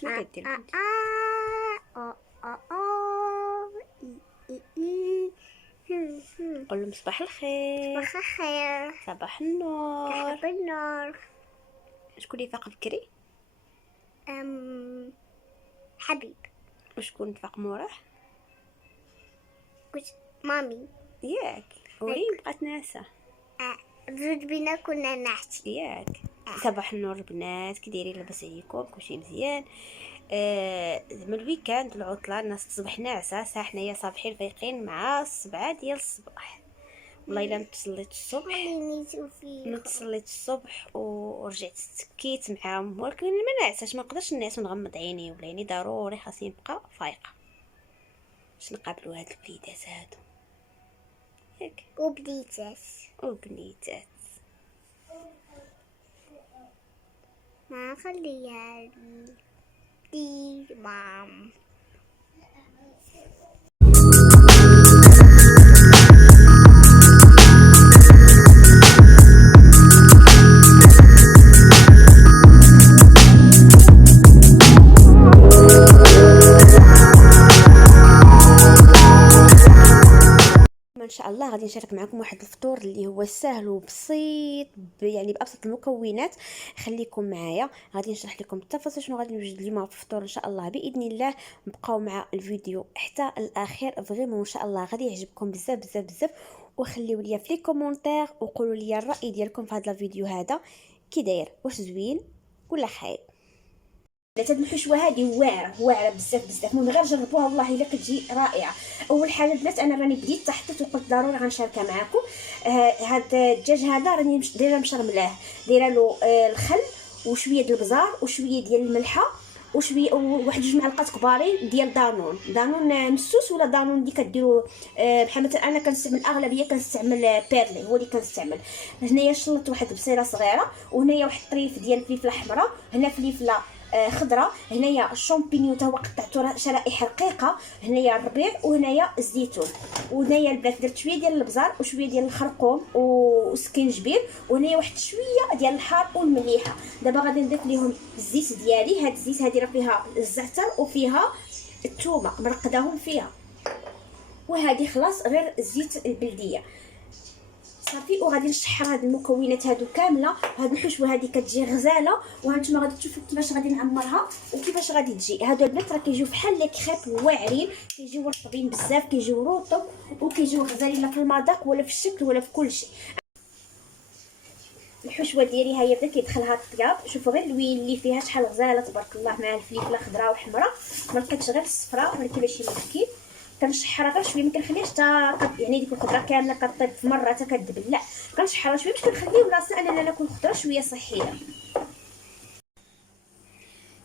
شنو كدير بنتي؟ قول لهم صباح الخير. صباح الخير. صباح النور. صباح النور. شكون اللي فاق بكري؟ حبيب. وشكون فاق موراه؟ مامي. ياك وريم بقات ناسه. زوج بينا كنا نحكي. ياك صباح النور البنات، كي دايرين؟ لاباس عليكم؟ كلشي مزيان؟ زعما الويكاند العطله الناس تصبح ناعسه، صح حنايا صابحين فايقين مع 7 ديال الصباح. والله الا تصليت الصبح، تصليت الصبح ورجعت تكيت معاهم، ولكن ما نعساش، ما نقدرش نعس ونغمض عيني، ولا يعني ضروري خاصني نبقى فايقه باش نقابلوا هاد البليدات هادو. ياك وبديتات ما خليها دي مام. ان شاء الله غادي نشارك معكم واحد الفطور اللي هو سهل وبسيط، يعني بابسط المكونات. خليكم معايا، غادي نشرح لكم التفاصيل شنو غادي نوجد اليوم في الفطور ان شاء الله باذن الله. بقاو مع الفيديو حتى الاخير، فريمون ان شاء الله غادي يعجبكم بزاف بزاف بزاف. وخليو لي في لي كومونتير وقولوا لي الراي ديالكم في هذا الفيديو هذا، كي داير؟ واش زوين ولا خايب؟ هاد الحشوه هذه واعره بزاف بزاف، من غير جربوها والله الا كتجي رائعه. اول حاجه البنات، انا راني بديت تحطيت وقلت ضروري غنشاركها معكم. هاد الدجاج هذا راني ديجا مشرملاه، دايره له الخل وشويه ديال البزار وشويه ديال الملحه وشويه وواحد 2 معلقات كبارين ديال دانون مسوس، ولا دانون اللي كديروا بحال مثلا انا كنستعمل اغلبيه كنستعمل بيرلي، هو اللي كنستعمل. هنايا شلط واحد بصيره صغيره، وهنايا واحد الطريف ديال الفلفله حمراء، هنا فلفله خضره، هنايا الشامبينيون تا هو قطعته شرائح رقيقه، هنايا الربيع، وهنايا الزيتون، وهنايا البنات درت شويه ديال البزار وشويه ديال الخرقوم وسكينجبير، وهنايا واحد شويه ديال الحار والمليحه. دابا غادي نضيف ليهم الزيت ديالي. هاد الزيت هادي راه فيها الزعتر وفيها الثومه مرقداهم فيها، وهذه خلاص غير الزيت البلديه صافي. وغادي نشحر هاد المكونات هادو كامله. هاد الحشوه هادي كتجي غزاله، وهانتوما غادي تشوفوا كيفاش غادي نعمرها وكيفاش غادي تجي. هادو البنات راه كيجيو بحال لي كريب واعرين، كيجيو رطبين بزاف، كيجيو رطب وكيجيو غزالين لا في المذاق ولا في الشكل ولا في كل شيء. الحشوه ديالي ها هي بدا كيدخلها الطياب، شوفوا غير الوين اللي فيها شحال غزاله تبارك الله، مع الفلفله خضراء وحمراء، ما لقيتش غير الصفراء ولكن ماشي مسكين. كنشحرها غير شويه، ما كنخليهاش حتى يعني ديك الخضره كامله كطيب في مره حتى كتدبل، لا كنشحرها شويه باش كنخليو راسنا اننا ناكل خضره شويه صحيه.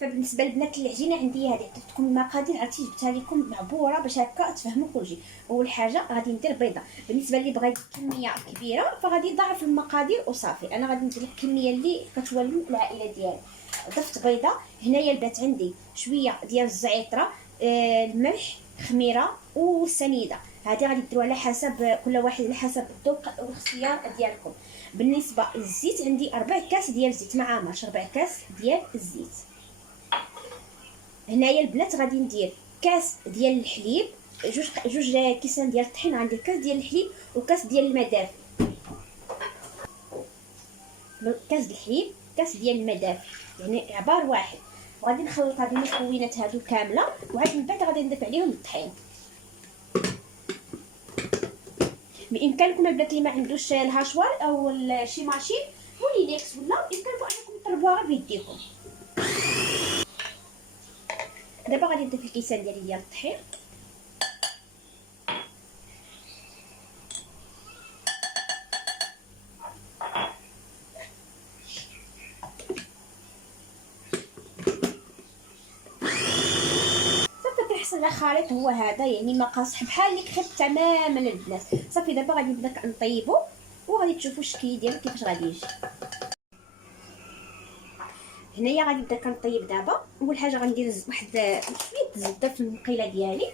فبالنسبه للبنات العجينه عندي هذه، عطيت لكم المقادير، عرفتي جبتها لكم معبوره باش هكا تفهموا كلشي. اول حاجه غادي ندير بيضه، بالنسبه اللي بغى يدير كميه كبيره فغادي يضاعف المقادير وصافي. انا غادي ندير الكميه اللي كتولي العائله ديالي. ضفت بيضه، هنايا البنات عندي شويه ديال الزعتره، الملح، خميره وسنيده. هذه غادي ديروها على حسب كل واحد، على حسب الذوق والاختيار ديالكم. بالنسبه للزيت عندي 4 كاس ديال الزيت، ما عامرش 4 كاس ديال الزيت. هنايا البنات غادي ندير كاس ديال الحليب، جوج كيسان ديال الطحين، عندي كاس ديال الحليب وكاس ديال الماء دافي. كاس الحليب كاس ديال الماء دافي، يعني عبار واحد. وغادي نخلط هاد المكونات هادو كامله، وعاد من بعد غادي نضيف عليهم الطحين. بامكانكم البنات اللي ما عندوش الهاشوار او شي ماشين مولينكس، ولا بامكانكم انكم تطلبوها بيديكم. دابا غادي نضيف الكيسان ديال الطحين، الخليط هو هذا، يعني مقاس بحال اللي كريب تماما البنات. صافي دابا غادي نبدا نطيبو وغادي تشوفوا الشكل ديالو كيفاش غادي يجي. هنايا غادي نبدا كنطيب دابا. اول حاجه غندير واحد شويه الزبده في المقيله ديالي،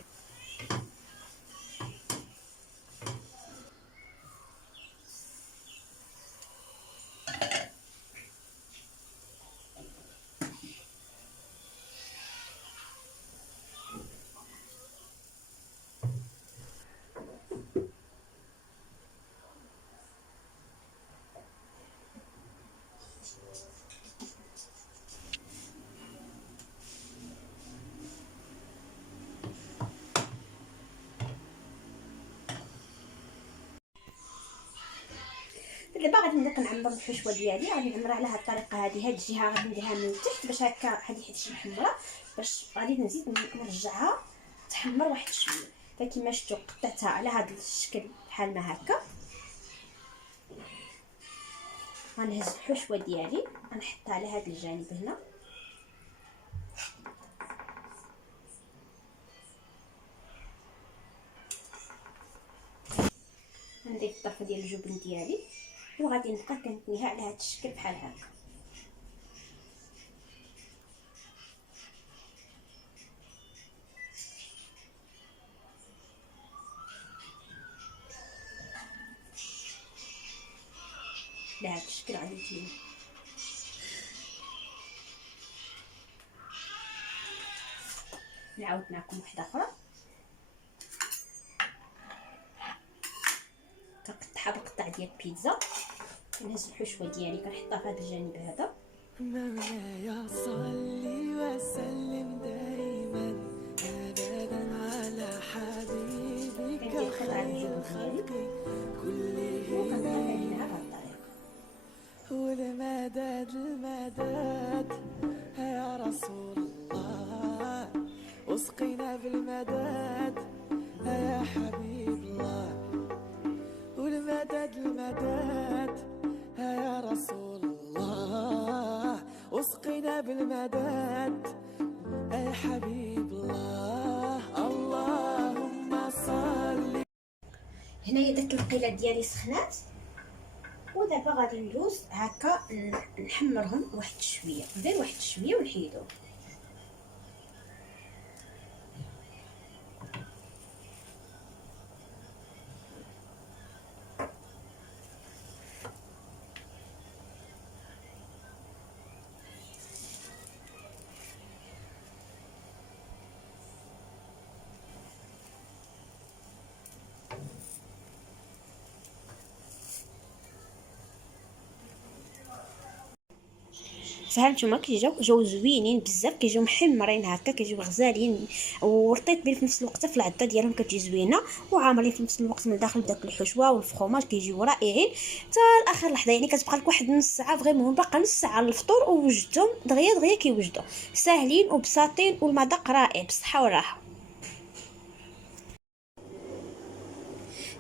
دابا غادي نبدا كنعمر الحشوه ديالي. غادي نعمرها على هاد الطريقه هادي. هاد الجهه غادي نديرها من التحت باش هكا هادي حيت شي محمره، باش غادي نزيد نرجعها تحمر واحد شويه. فكما شفتوا قطعتها على هاد الشكل بحال ما هكا. غنهز الحشوه ديالي غنحطها على هاد الجانب هنا، غنضيف الطرف ديال الجبن ديالي وغادي نبقى كنتنيها على هاد الشكل بحال هكا. بهذا الشكل غادي تجيني. نعاود معكم واحده اخرى. كنقطعها بقطع ديال البيتزا. كنهز الحشوه ديالي كنحطها في هذا الجانب هذا. مولاي صلي وسلم دائما ابدا على حبيبك خير الخلق كلهم والمدد المدد يا رسول الله واسقنا بالمدد يا حبيب الله والمدد المدد يا رسول الله واسقنا بالمدد يا حبيب الله اللهم صل. هنايا داك القيله ديالي سخنات ودابا غادي ندوز هكا نحمرهم واحد شويه، غير واحد شويه ونحيدوه. فهمتوما كيجيو زوينين بزاف، كيجيو محمرين هكا، كيجيو غزالين ورطيطين في نفس الوقت. في العضه ديالهم كتجي زوينه وعامرين في نفس الوقت من الداخل بداك الحشوه والفخوماج، كيجيو رائعين حتى لاخر لحظه. يعني كتبقى لك واحد نص ساعه فريمون، باقا نص ساعه للفطور ووجدتهم دغيا كيوجدوا ساهلين وبساطين والمذاق رائع بالصحه والراحه.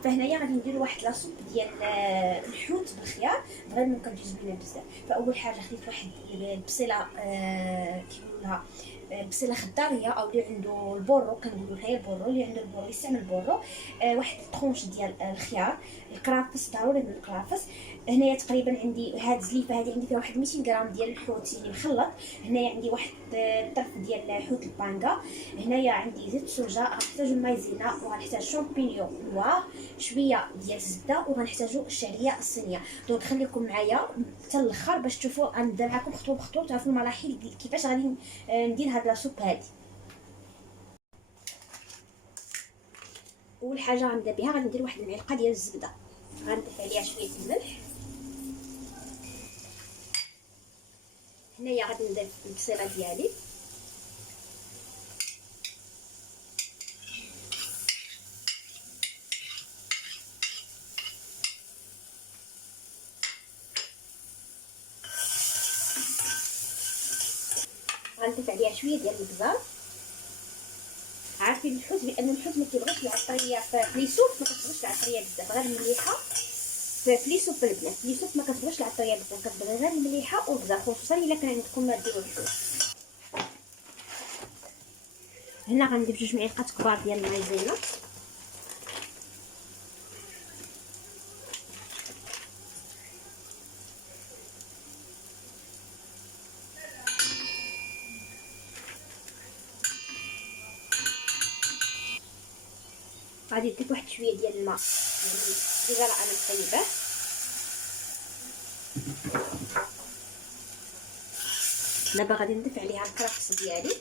فهنايا غادي نديروا واحد لاصوب ديال الحوت بالخيار فريمون كتجي زوينه بزاف. فاول حاجه خديت واحد البصيله كيقولوا لها بصيله خضاريه او اللي عنده البورو كنقولوا لها البورو، اللي عنده البورو يستعمل البورو. واحد الطرونش ديال الخيار، الكرافس ضروري من الكرافس. هنايا تقريبا عندي هاد الزليفه هذه عندي فيها واحد 200 غرام ديال الحوت اللي مخلط. هنايا عندي واحد الطرف ديال حوت البانغا. هنايا عندي زيت السوجه، غنحتاجو المايزينا وغنحتاج شامبينيون نوار، شويه ديال الزبده وغنحتاجو الشعريه الصينيه. دونك خليكم معايا حتى الاخر باش تشوفوا. غنبدا معكم خطوه بخطوه تعرفوا المراحل كيفاش غادي ندير هاد لاصوب هادي. اول حاجه غنبدا بها غادي ندير واحد المعلقه ديال الزبده، غنضيف عليها شويه الملح. هنايا غادي نضيف البصيله ديالي، غنضيف عليها شويه ديال البزار. عارفين الحوت بان الحوت ما كيبغيش العطريه في ليسوف، ما كتبغيش العطريه بزاف، غير المليحه. في ليسوف البنات، ليسوف ما كتبغيش العطريه بزاف، كتبغي غير المليحه والبزار، خصوصا الا كان عندكم ما ديروا الحوت. هنا غنضيف 2 معالق كبار ديال المايزينا، غادي نضيف واحد شويه ديال الماء، يعني ديجا راه انا مطيباه. دابا غادي نضيف عليها الكرفس ديالي،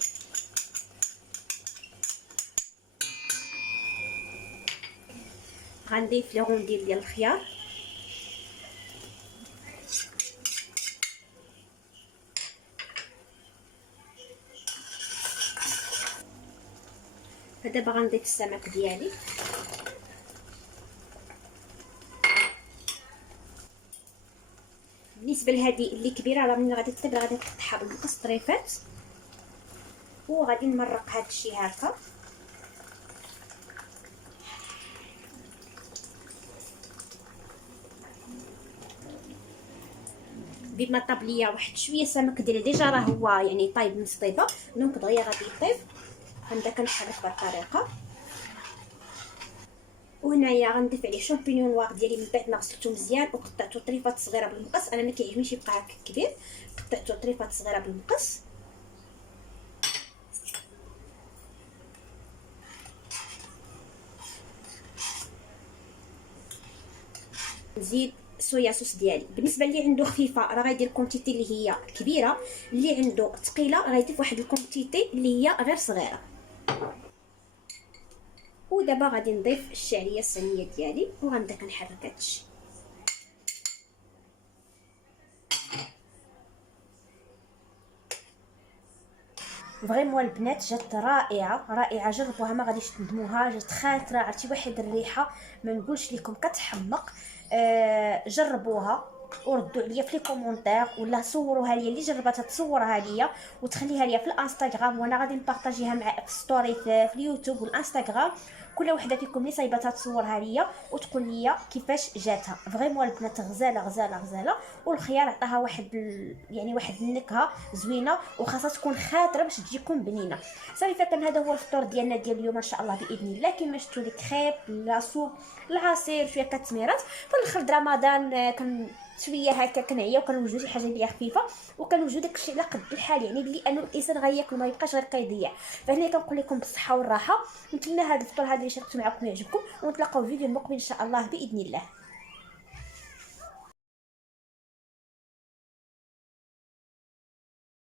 غنضيف لي غونديل ديال الخيار، فدابا غنضيف السمك ديالي، بالنسبه لهذه اللي كبيره راه ملي غادي تطيب غادي تقطعها بالمقص طريفات، وغادي نمرق هذا الشيء هكا. بما طاب ليا واحد شويه سمك ديالي ديجا راه هو يعني طايب نص طيبه، دونك دغيا غادي يطيب. غنبدا كنحرك بهذه الطريقه. وهنايا غنضيف عليه شامبينيون واغ ديالي من بعد ما غسلته مزيان وقطعته طريفات صغيره بالمقص. انا ما كيعجبنيش يبقى هكا كبير، قطعته طريفات صغيره بالمقص. نزيد صويا صوص ديالي. بالنسبه اللي عنده خفيفه راه غيدير كونتيتي اللي هي كبيره، اللي عنده ثقيله غيضيف واحد الكونتيتي اللي هي غير صغيره. ودابا غادي نضيف الشعريه الصينيه ديالي وغنبدا كنحرك هادشي. فريمون البنات جات رائعه رائعه، جربوها ما غاديش تندموها، جات خاطره، عرفتي واحد الريحه ما نقولش لكم كتحمق. جربوها وردوا عليا في لي كومونتير، ولا صوروها ليا اللي جربتها تصورها ليا وتخليها ليا في الانستغرام، وانا غادي نبارطاجيها مع في ستوري في اليوتيوب والانستغرام. كل وحده فيكم اللي صايباتها تصورها ليا وتقول لي كيفاش جاتها. فريمون البنات غزاله غزاله غزاله، والخيار عطاها واحد يعني واحد النكهه زوينه، وخاصها تكون خاطره باش تجيكم بنينه. صافي فكان هذا هو الفطور ديالنا ديال اليوم ان شاء الله باذن الله. كما شفتوا لي كريب لا سوب العصير شويه كتميرات. في الاخر رمضان كان شويه هكا كنعيا وكنوجدوا شي حاجه اللي هي خفيفه، وكنوجدوا داكشي على قد الحال، يعني لانه الانسان غياكل ما يبقاش غير كيضيع. فهنا كنقول لكم بالصحه والراحه، نتمنى هذا الفطور هذا اللي شاركت معكم يعجبكم، ونتلاقاو في فيديو مقبل ان شاء الله باذن الله.